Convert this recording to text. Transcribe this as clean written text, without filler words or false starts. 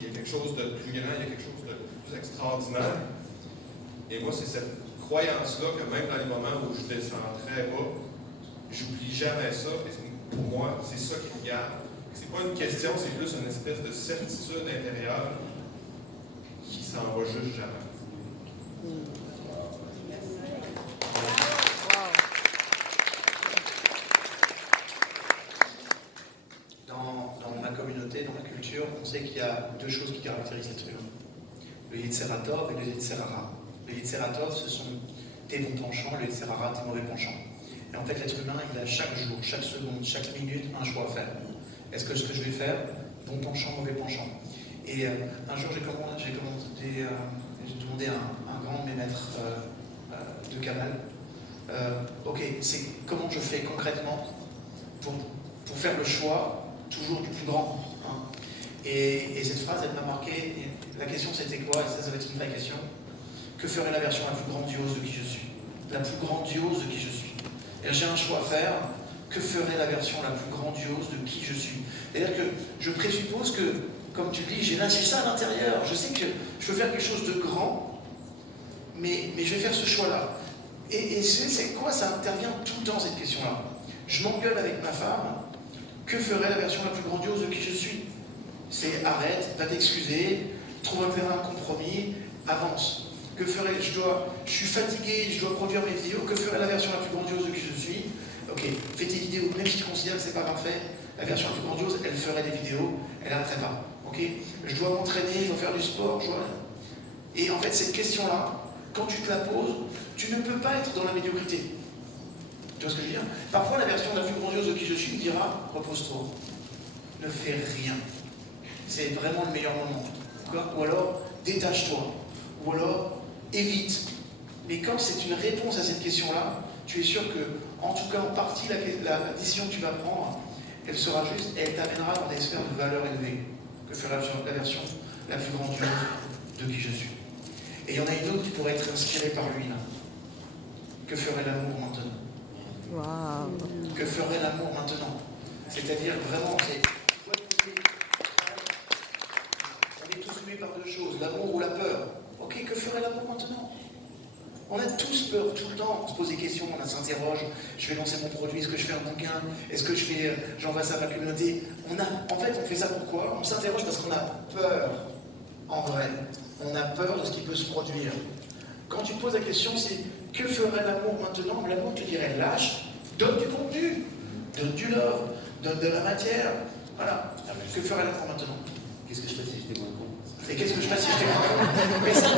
Il y a quelque chose de plus grand, il y a quelque chose de plus extraordinaire. Et moi, c'est cette croyance-là que même dans les moments où je descends très bas, j'oublie jamais ça. Et pour moi, c'est ça qui me garde. C'est pas une question, c'est plus une espèce de certitude intérieure qui s'en va juste jamais. Dans ma communauté, dans ma culture, on sait qu'il y a deux choses qui caractérisent l'être humain. Le Yetzer Tov et le Yetzer Hara. Le Yetzer Tov, ce sont tes bons penchants, le Yetzer Hara, tes mauvais penchants. Et en fait, l'être humain, il a chaque jour, chaque seconde, chaque minute, un choix à faire. Est-ce que ce que je vais faire, bon penchant, mauvais penchant? Et un jour, j'ai demandé à un grand de mes maîtres de Kabbalah, ok, c'est comment je fais concrètement pour faire le choix toujours du plus grand, hein. Et cette phrase, elle m'a marqué. Et la question, c'était quoi? Et ça va être une vraie question. Que ferait la version la plus grandiose de qui je suis? La plus grandiose de qui je suis. Et j'ai un choix à faire. Que ferait la version la plus grandiose de qui je suis? C'est-à-dire que je présuppose que, comme tu dis, j'ai ça à l'intérieur. Je sais que je veux faire quelque chose de grand, mais je vais faire ce choix-là. Et c'est quoi? Ça intervient tout le temps, cette question-là. Je m'engueule avec ma femme. Que ferait la version la plus grandiose de qui je suis? C'est arrête, va t'excuser, trouve un terrain de compromis, avance. Que ferait, je suis fatigué, je dois produire mes vidéos, que ferait la version la plus grandiose de qui je suis? Ok, fais tes vidéos, même si tu considères que c'est pas parfait, la version la plus grandiose, elle ferait des vidéos, elle n'arrêterait pas. Ok, je dois m'entraîner, je dois faire du sport, Et en fait, cette question-là, quand tu te la poses, tu ne peux pas être dans la médiocrité. Tu vois ce que je veux dire? Parfois, la version la plus grandiose de qui je suis me dira, repose-toi, ne fais rien. C'est vraiment le meilleur moment. Ou alors, détache-toi. Ou alors, évite. Mais quand c'est une réponse à cette question-là, tu es sûr que, en tout cas en partie, la décision que tu vas prendre, elle sera juste et elle t'amènera dans des sphères de valeur élevée. Que ferait la version la plus grandiose de qui je suis. Et il y en a une autre qui pourrait être inspirée par lui, là. Que ferait l'amour maintenant? Wow. Que ferait l'amour maintenant? C'est-à-dire vraiment, on est tous mués par deux choses, l'amour ou la peur. Ok, que ferait l'amour maintenant? On a tous peur tout le temps, on se pose des questions, on s'interroge, je vais lancer mon produit, est-ce que je fais un bouquin, est-ce que j'envoie ça à ma communauté? En fait, on fait ça pourquoi? On s'interroge parce qu'on a peur, en vrai. On a peur de ce qui peut se produire. Quand tu te poses la question, c'est que ferait l'amour maintenant? L'amour, tu dirais, lâche, donne du contenu, donne du love, donne de la matière. Voilà. Que ferait l'amour maintenant? Qu'est-ce que je fais si j'étais moins con? Et qu'est-ce que je fais si j'étais moins con? Mais ça,